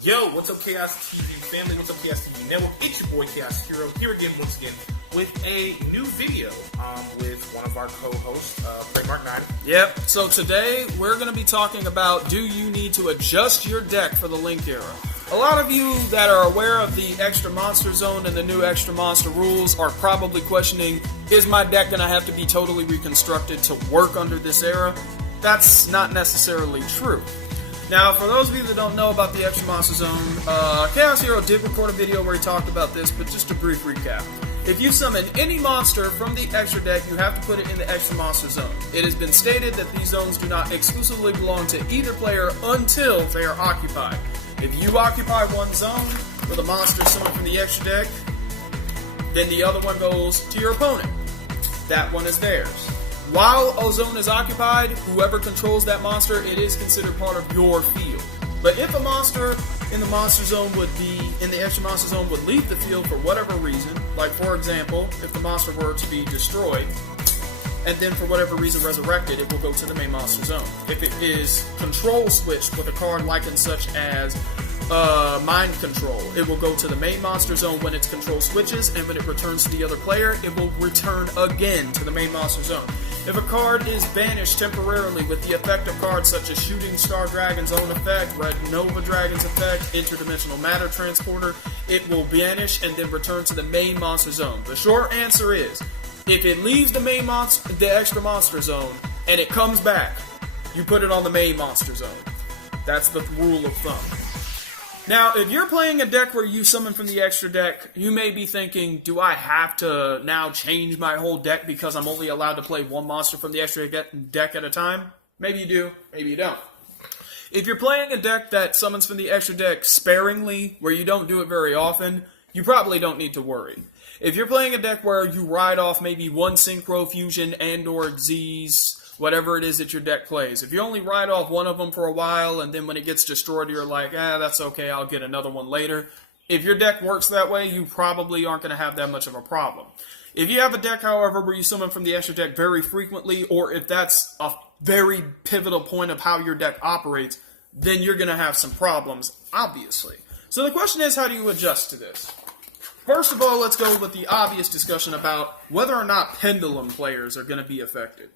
Yo, what's up, Chaos TV family? What's up, Chaos TV Network? It's your boy, Chaos Hero, here again, once again, with a new video with one of our co-hosts, Mark9. Yep, so today we're going to be talking about, do you need to adjust your deck for the Link era? A lot of you that are aware of the Extra Monster Zone and the new Extra Monster rules are probably questioning, is my deck going to have to be totally reconstructed to work under this era? That's not necessarily true. Now, for those of you that don't know about the Extra Monster Zone, Chaos Hero did record a video where he talked about this, but just a brief recap. If you summon any monster from the extra deck, you have to put it in the Extra Monster Zone. It has been stated that these zones do not exclusively belong to either player until they are occupied. If you occupy one zone with a monster summoned from the extra deck, then the other one goes to your opponent. That one is theirs. While a zone is occupied, whoever controls that monster, it is considered part of your field. But if a monster in the monster zone in the extra monster zone would leave the field for whatever reason, like for example, if the monster were to be destroyed, and then for whatever reason resurrected, it will go to the main monster zone. If it is control switched with a card like and such as Mind Control, it will go to the main monster zone when its control switches, and when it returns to the other player, it will return again to the main monster zone. If a card is banished temporarily with the effect of cards such as Shooting Star Dragon's own effect, Red Nova Dragon's effect, Interdimensional Matter Transporter, it will banish and then return to the main monster zone. The short answer is, if it leaves the extra monster zone and it comes back, you put it on the main monster zone. That's the rule of thumb. Now, if you're playing a deck where you summon from the extra deck, you may be thinking, do I have to now change my whole deck because I'm only allowed to play one monster from the extra deck at a time? Maybe you do, maybe you don't. If you're playing a deck that summons from the extra deck sparingly, where you don't do it very often, you probably don't need to worry. If you're playing a deck where you ride off maybe one Synchro Fusion and or Z's, whatever it is that your deck plays. If you only ride off one of them for a while, and then when it gets destroyed, you're like, that's okay, I'll get another one later. If your deck works that way, you probably aren't going to have that much of a problem. If you have a deck, however, where you summon from the extra deck very frequently, or if that's a very pivotal point of how your deck operates, then you're going to have some problems, obviously. So the question is, how do you adjust to this? First of all, let's go with the obvious discussion about whether or not pendulum players are going to be affected.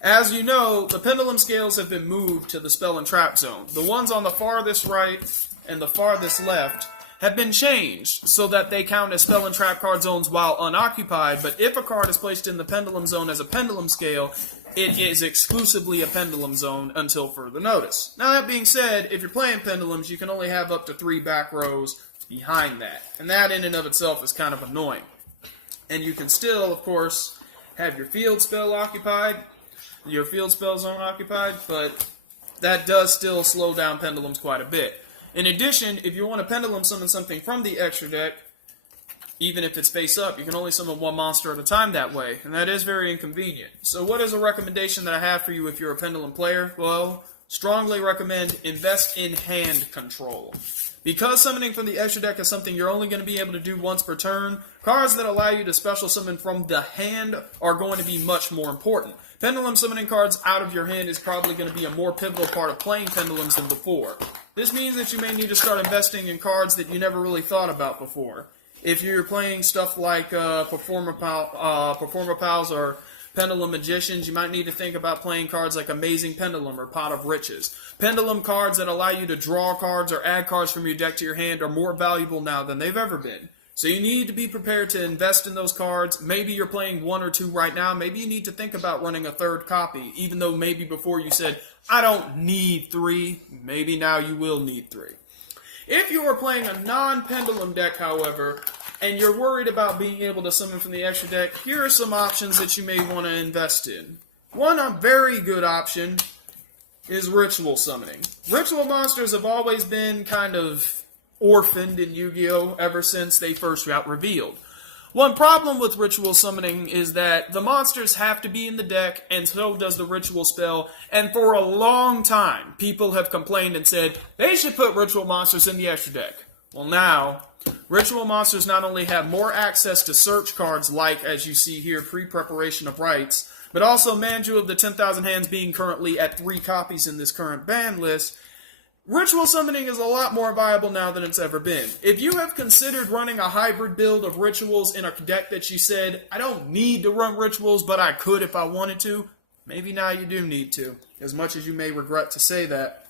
As you know, the pendulum scales have been moved to the spell and trap zone. The ones on the farthest right and the farthest left have been changed so that they count as spell and trap card zones while unoccupied, but if a card is placed in the pendulum zone as a pendulum scale, it is exclusively a pendulum zone until further notice. Now that being said, if you're playing pendulums, you can only have up to 3 back rows behind that, and that in and of itself is kind of annoying. And you can still, of course, have your field spell occupied, your field spell zone occupied, but that does still slow down pendulums quite a bit. In addition, if you want to pendulum summon something from the extra deck, even if it's face up, you can only summon one monster at a time that way, and that is very inconvenient. So what is a recommendation that I have for you if you're a pendulum player? Well, strongly recommend invest in hand control. Because summoning from the extra deck is something you're only going to be able to do once per turn, cards that allow you to special summon from the hand are going to be much more important. Pendulum summoning cards out of your hand is probably going to be a more pivotal part of playing pendulums than before. This means that you may need to start investing in cards that you never really thought about before. If you're playing stuff like Performer Pals or Pendulum Magicians, you might need to think about playing cards like Amazing Pendulum or Pot of Riches. Pendulum cards that allow you to draw cards or add cards from your deck to your hand are more valuable now than they've ever been. So you need to be prepared to invest in those cards. Maybe you're playing 1 or 2 right now. Maybe you need to think about running a 3rd copy, even though maybe before you said, I don't need 3. Maybe now you will need 3. If you are playing a non-pendulum deck, however, and you're worried about being able to summon from the extra deck, here are some options that you may want to invest in. One very good option is ritual summoning. Ritual monsters have always been kind of orphaned in Yu-Gi-Oh! Ever since they first got revealed. One problem with ritual summoning is that the monsters have to be in the deck, and so does the ritual spell, and for a long time, people have complained and said, they should put ritual monsters in the extra deck. Well now, ritual monsters not only have more access to search cards like, as you see here, pre-preparation of rites, but also Manju of the 10,000 Hands being currently at 3 copies in this current ban list, Ritual summoning is a lot more viable now than it's ever been. If you have considered running a hybrid build of rituals in a deck that you said, I don't need to run rituals, but I could if I wanted to, maybe now you do need to, as much as you may regret to say that.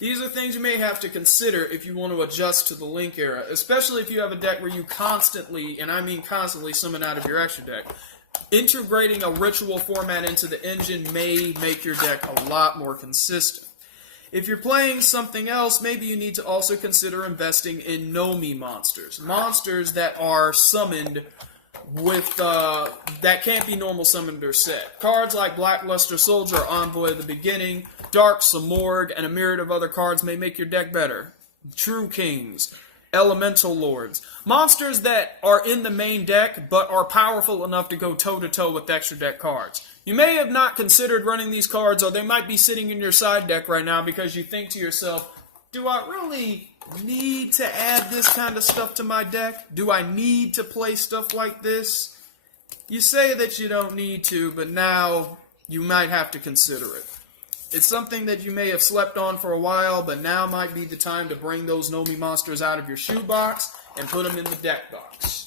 These are things you may have to consider if you want to adjust to the Link era, especially if you have a deck where you constantly, and I mean constantly, summon out of your extra deck. Integrating a ritual format into the engine may make your deck a lot more consistent. If you're playing something else, maybe you need to also consider investing in Nomi monsters. Monsters that are summoned with, that can't be normal summoned or set. Cards like Blackluster Soldier, Envoy of the Beginning, Dark Samorg, and a myriad of other cards may make your deck better. True Kings, Elemental Lords. Monsters that are in the main deck, but are powerful enough to go toe-to-toe with extra deck cards. You may have not considered running these cards, or they might be sitting in your side deck right now because you think to yourself, do I really need to add this kind of stuff to my deck? Do I need to play stuff like this? You say that you don't need to, but now you might have to consider it. It's something that you may have slept on for a while, but now might be the time to bring those Nomi monsters out of your shoebox and put them in the deck box.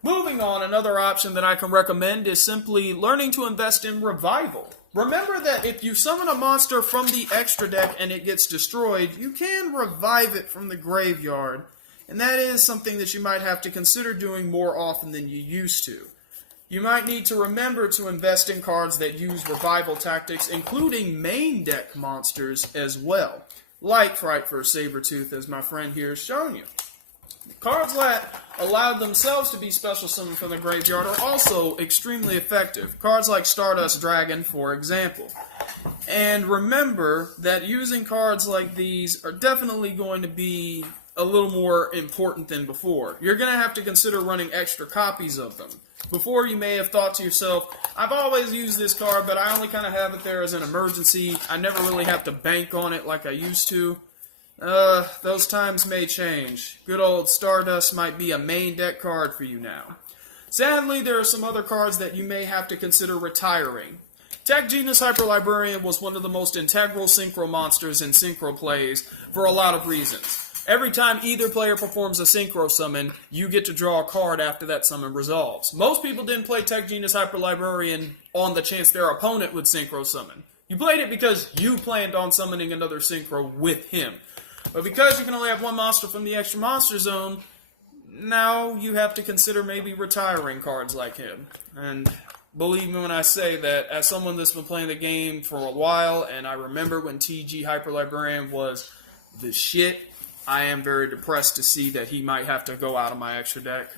Moving on, another option that I can recommend is simply learning to invest in Revival. Remember that if you summon a monster from the extra deck and it gets destroyed, you can revive it from the graveyard, and that is something that you might have to consider doing more often than you used to. You might need to remember to invest in cards that use revival tactics, including main deck monsters as well, like Frightfur Sabretooth, as my friend here has shown you. Cards that allow themselves to be special summoned from the graveyard are also extremely effective. Cards like Stardust Dragon, for example. And remember that using cards like these are definitely going to be a little more important than before. You're going to have to consider running extra copies of them. Before, you may have thought to yourself, I've always used this card, but I only kind of have it there as an emergency. I never really have to bank on it like I used to. Those times may change. Good old Stardust might be a main deck card for you now. Sadly, there are some other cards that you may have to consider retiring. Tech Genius Hyper Librarian was one of the most integral synchro monsters in synchro plays for a lot of reasons. Every time either player performs a synchro summon, you get to draw a card after that summon resolves. Most people didn't play Tech Genius Hyper Librarian on the chance their opponent would synchro summon. You played it because you planned on summoning another synchro with him. But because you can only have one monster from the extra monster zone, now you have to consider maybe retiring cards like him. And believe me when I say that, as someone that's been playing the game for a while, and I remember when TG Hyper Librarian was the shit, I am very depressed to see that he might have to go out of my extra deck.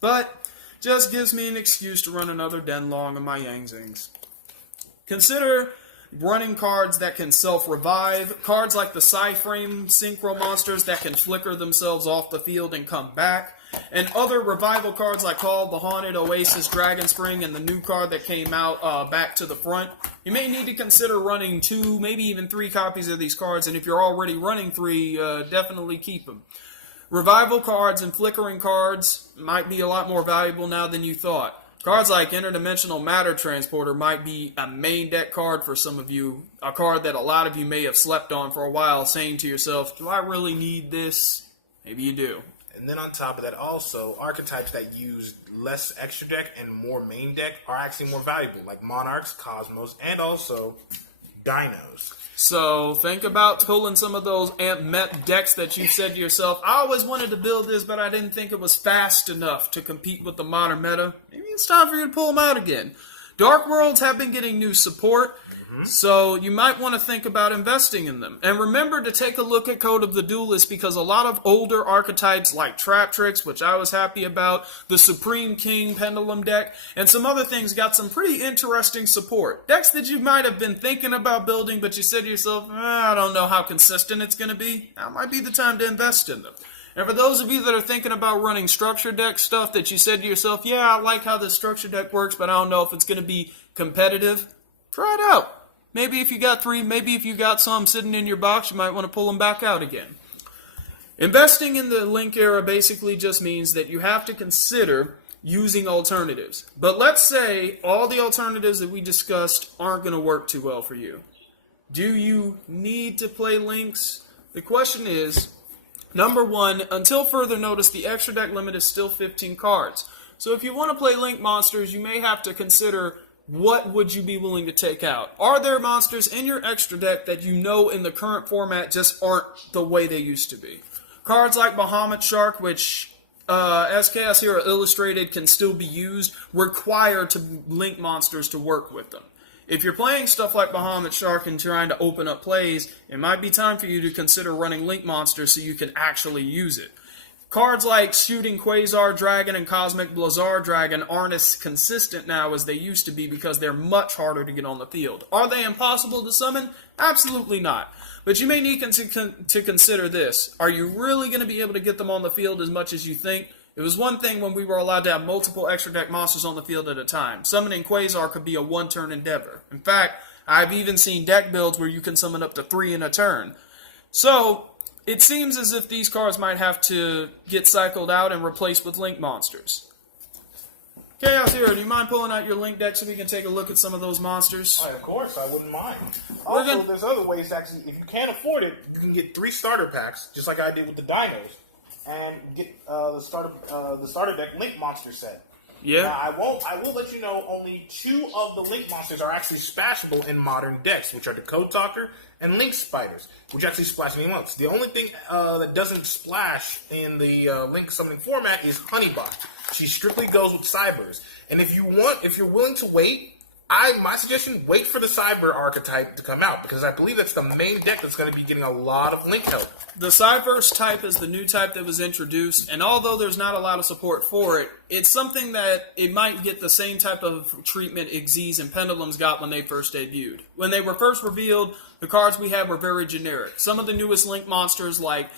But just gives me an excuse to run another Denlong of my Yang Zings. Consider running cards that can self-revive, cards like the Psy-Frame Synchro monsters that can flicker themselves off the field and come back, and other revival cards like Call of the Haunted, Oasis, Dragon Spring, and the new card that came out, Back to the Front. You may need to consider running 2, maybe even 3 copies of these cards, and if you're already running 3, definitely keep them. Revival cards and flickering cards might be a lot more valuable now than you thought. Cards like Interdimensional Matter Transporter might be a main deck card for some of you, a card that a lot of you may have slept on for a while, saying to yourself, do I really need this? Maybe you do. And then on top of that, also, archetypes that use less extra deck and more main deck are actually more valuable, like Monarchs, Cosmos, and also Dinos. So think about pulling some of those Met decks that you said to yourself, I always wanted to build this, but I didn't think it was fast enough to compete with the modern meta. Maybe it's time for you to pull them out again. Dark Worlds have been getting new support, so you might want to think about investing in them. And remember to take a look at Code of the Duelist, because a lot of older archetypes like Trap Tricks, which I was happy about, the Supreme King Pendulum deck, and some other things got some pretty interesting support. Decks that you might have been thinking about building, but you said to yourself, I don't know how consistent it's going to be. Now might be the time to invest in them. And for those of you that are thinking about running structure deck stuff that you said to yourself, yeah, I like how this structure deck works, but I don't know if it's going to be competitive, try it out. Maybe if you got 3, maybe if you got some sitting in your box, you might want to pull them back out again. Investing in the Link era basically just means that you have to consider using alternatives. But let's say all the alternatives that we discussed aren't going to work too well for you. Do you need to play links? The question is, number one, until further notice, the extra deck limit is still 15 cards. So if you want to play link monsters, you may have to consider what would you be willing to take out. Are there monsters in your extra deck that you know in the current format just aren't the way they used to be? Cards like Bahamut Shark, which as Chaos Hero Illustrated can still be used, require to link monsters to work with them. If you're playing stuff like Bahamut Shark and trying to open up plays, it might be time for you to consider running link monsters so you can actually use it. Cards like Shooting Quasar Dragon and Cosmic Blazar Dragon aren't as consistent now as they used to be because they're much harder to get on the field. Are they impossible to summon? Absolutely not. But you may need to consider this. Are you really going to be able to get them on the field as much as you think? It was one thing when we were allowed to have multiple extra deck monsters on the field at a time. Summoning Quasar could be a one-turn endeavor. In fact, I've even seen deck builds where you can summon up to 3 in a turn. So, it seems as if these cards might have to get cycled out and replaced with link monsters. Chaos Hero, do you mind pulling out your link deck so we can take a look at some of those monsters? Of course, I wouldn't mind. Also, there's other ways to actually, if you can't afford it, you can get 3 starter packs, just like I did with the Dinos, and get the starter deck link monster set. Yeah. Now, I will let you know only 2 of the link monsters are actually splashable in modern decks, which are the Code Talker and Link Spiders, which actually splash me once. The only thing that doesn't splash in the Link summoning format is Honeybot. She strictly goes with Cybers. And if you're willing to wait, my suggestion, wait for the Cyber archetype to come out, because I believe that's the main deck that's going to be getting a lot of Link help. The Cyverse type is the new type that was introduced, and although there's not a lot of support for it, it's something that it might get the same type of treatment Xyz and Pendulums got when they first debuted. When they were first revealed, the cards we had were very generic. Some of the newest Link monsters, like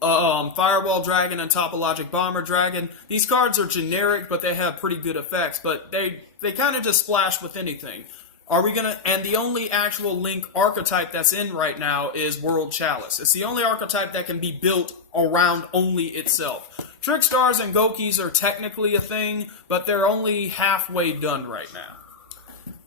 Firewall Dragon and Topologic Bomber Dragon, these cards are generic, but they have pretty good effects, but they kind of just splash with anything. And the only actual Link archetype that's in right now is World Chalice. It's the only archetype that can be built around only itself. Trickstars and Gokis are technically a thing, but they're only halfway done right now.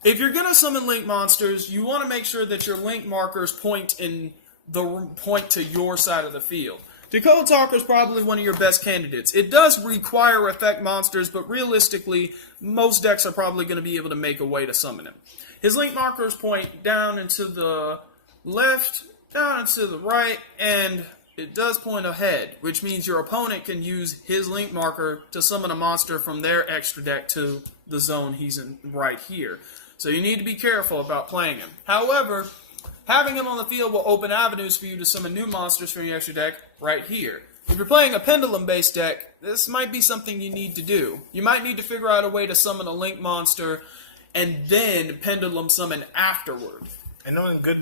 If you're going to summon Link monsters, you want to make sure that your Link markers point to your side of the field. Decode Talker is probably one of your best candidates. It does require effect monsters, but realistically, most decks are probably going to be able to make a way to summon him. His link markers point down and to the left, down and to the right, and it does point ahead, which means your opponent can use his link marker to summon a monster from their extra deck to the zone he's in right here. So you need to be careful about playing him. However, having him on the field will open avenues for you to summon new monsters from your extra deck right here. If you're playing a Pendulum-based deck, this might be something you need to do. You might need to figure out a way to summon a Link monster and then Pendulum summon afterward. And knowing good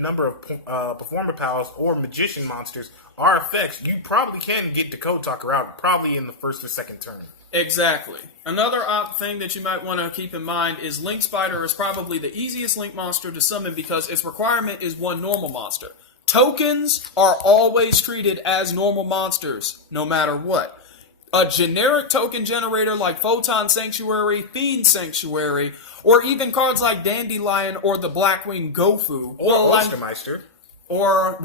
number of Performer Pals or Magician monsters are effects, you probably can get Decode Talker out probably in the first or second turn. Exactly. Another thing that you might want to keep in mind is Link Spider is probably the easiest Link monster to summon because its requirement is 1 normal monster. Tokens are always treated as normal monsters, no matter what. A generic token generator like Photon Sanctuary, Fiend Sanctuary, or even cards like Dandelion or the Blackwing Gofu. Or Oystermeister. Or,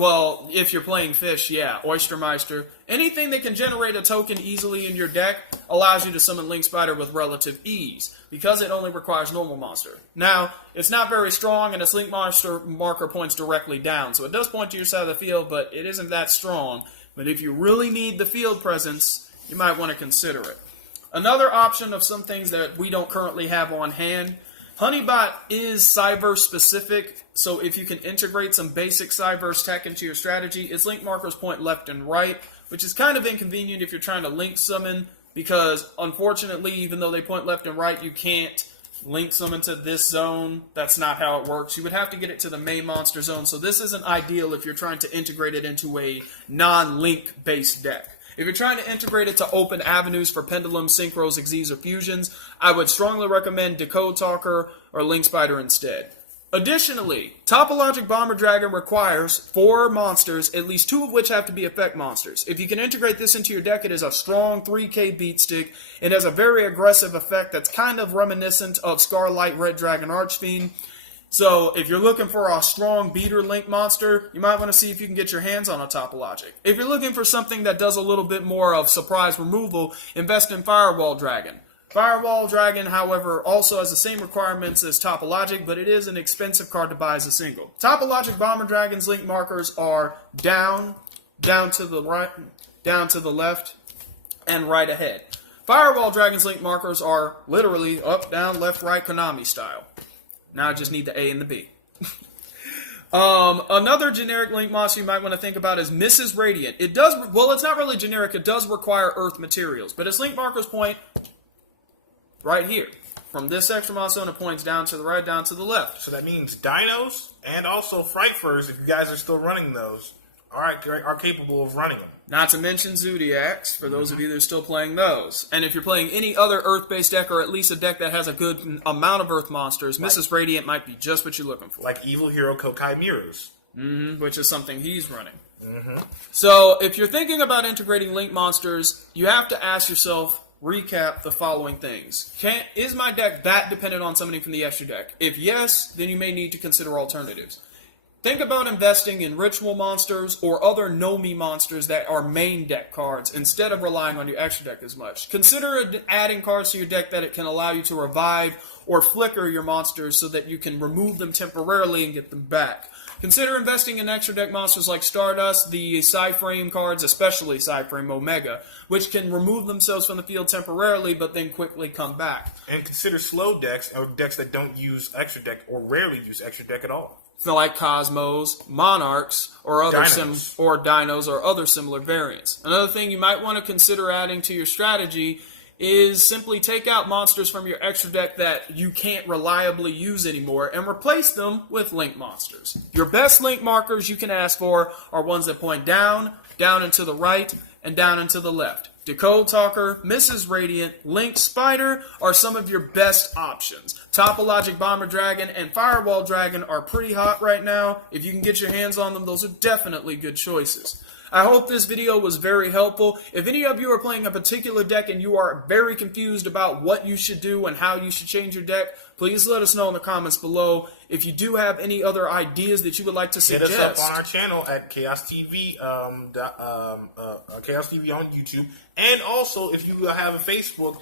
if you're playing Fish, yeah, Oystermeister. Anything that can generate a token easily in your deck allows you to summon Link Spider with relative ease, because it only requires normal monster. Now, it's not very strong, and its Link monster marker points directly down, so it does point to your side of the field, but it isn't that strong. But if you really need the field presence, you might want to consider it. Another option of some things that we don't currently have on hand, Honeybot is Cyverse specific, so if you can integrate some basic Cyverse tech into your strategy, its link markers point left and right, which is kind of inconvenient if you're trying to link summon, because unfortunately, even though they point left and right, you can't link summon to this zone. That's not how it works. You would have to get it to the main monster zone, so this isn't ideal if you're trying to integrate it into a non-link based deck. If you're trying to integrate it to open avenues for Pendulum, Synchros, Xyz, or Fusions, I would strongly recommend Decode Talker or Link Spider instead. Additionally, Topologic Bomber Dragon requires 4 monsters, at least 2 of which have to be effect monsters. If you can integrate this into your deck, it is a strong 3k beatstick. It has a very aggressive effect that's kind of reminiscent of Scarlight Red Dragon Archfiend. So if you're looking for a strong beater Link monster, you might want to see if you can get your hands on a Topologic. If you're looking for something that does a little bit more of surprise removal, invest in Firewall Dragon. Firewall Dragon, however, also has the same requirements as Topologic, but it is an expensive card to buy as a single. Topologic Bomber Dragon's Link markers are down, down to the right, down to the left, and right ahead. Firewall Dragon's Link markers are literally up, down, left, right, Konami style. Now I just need the A and the B. Another generic Link monster you might want to think about is Mrs. Radiant. It does, well, it's not really generic. It does require Earth materials, but its Link markers point right here. From this extra monster zone, it points down to the right, down to the left. So that means dinos and also Fright Furs, if you guys are still running those, are capable of running them. Not to mention Zodiacs, for those of you that are still playing those. And if you're playing any other Earth-based deck, or at least a deck that has a good amount of Earth monsters, Mrs. Radiant might be just what you're looking for. Like Evil Hero Kokai Mirrors. Which is something he's running. So if you're thinking about integrating Link monsters, you have to ask yourself, recap the following things. Is my deck that dependent on somebody from the extra deck? If yes, then you may need to consider alternatives. Think about investing in ritual monsters or other no-me monsters that are main deck cards instead of relying on your extra deck as much. Consider adding cards to your deck that it can allow you to revive or flicker your monsters so that you can remove them temporarily and get them back. Consider investing in extra deck monsters like Stardust, the Psy-Frame cards, especially Psy-Frame Omega, which can remove themselves from the field temporarily but then quickly come back. And consider slow decks or decks that don't use extra deck or rarely use extra deck at all. Like Cosmos, Monarchs, or other Dinos or other similar variants. Another thing you might want to consider adding to your strategy is simply take out monsters from your extra deck that you can't reliably use anymore and replace them with Link monsters. Your best Link markers you can ask for are ones that point down, down and to the right, and down and to the left. Decode Talker, Mrs. Radiant, Link Spider are some of your best options. Topologic Bomber Dragon and Firewall Dragon are pretty hot right now. If you can get your hands on them, those are definitely good choices. I hope this video was very helpful. If any of you are playing a particular deck and you are very confused about what you should do and how you should change your deck, please let us know in the comments below. If you do have any other ideas that you would like to suggest, hit us up on our channel at Chaos TV, Chaos TV on YouTube, and also if you have a Facebook,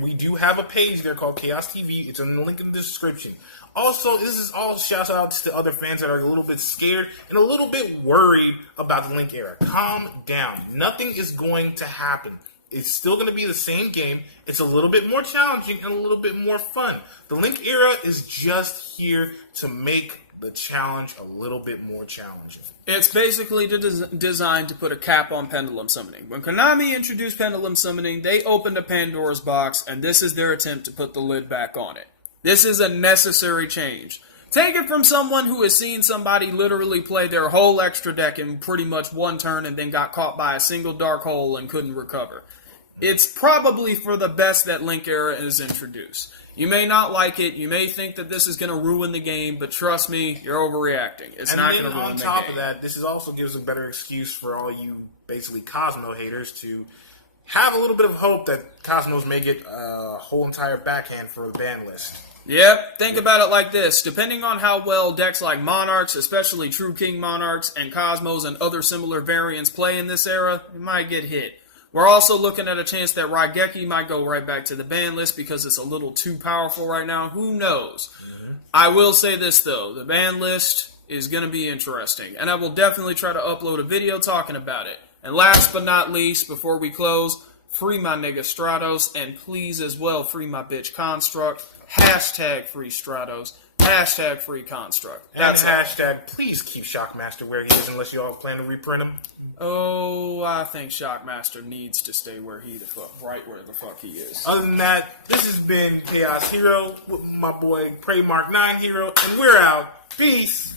we do have a page there called Chaos TV. It's in the link in the description. Also, this is all shout outs to other fans that are a little bit scared and a little bit worried about the Link era. Calm down. Nothing is going to happen. It's still going to be the same game. It's a little bit more challenging and a little bit more fun. The Link era is just here to make the challenge a little bit more challenging. It's basically designed to put a cap on Pendulum Summoning. When Konami introduced Pendulum Summoning, they opened a Pandora's box, and this is their attempt to put the lid back on it. This is a necessary change. Take it from someone who has seen somebody literally play their whole extra deck in pretty much one turn and then got caught by a single dark hole and couldn't recover. It's probably for the best that Link era is introduced. You may not like it, you may think that this is going to ruin the game, but trust me, you're overreacting. It's not going to ruin the game. And on top of that, this also gives a better excuse for all you basically Cosmo haters to have a little bit of hope that Cosmos may get a whole entire backhand for the ban list. Yep, think about it like this. Depending on how well decks like Monarchs, especially True King Monarchs, and Cosmos and other similar variants play in this era, it might get hit. We're also looking at a chance that Raigeki might go right back to the ban list because it's a little too powerful right now. Who knows? I will say this, though. The ban list is going to be interesting, and I will definitely try to upload a video talking about it. And last but not least, before we close, free my nigga Stratos, and please as well free my bitch Construct. Hashtag free Stratos. Hashtag free Construct. That's and hashtag please keep Shockmaster where he is unless you all plan to reprint him. Oh, I think Shockmaster needs to stay where the fuck he is. Other than that, this has been Chaos Hero with my boy Prey Mark 9 Hero, and we're out. Peace.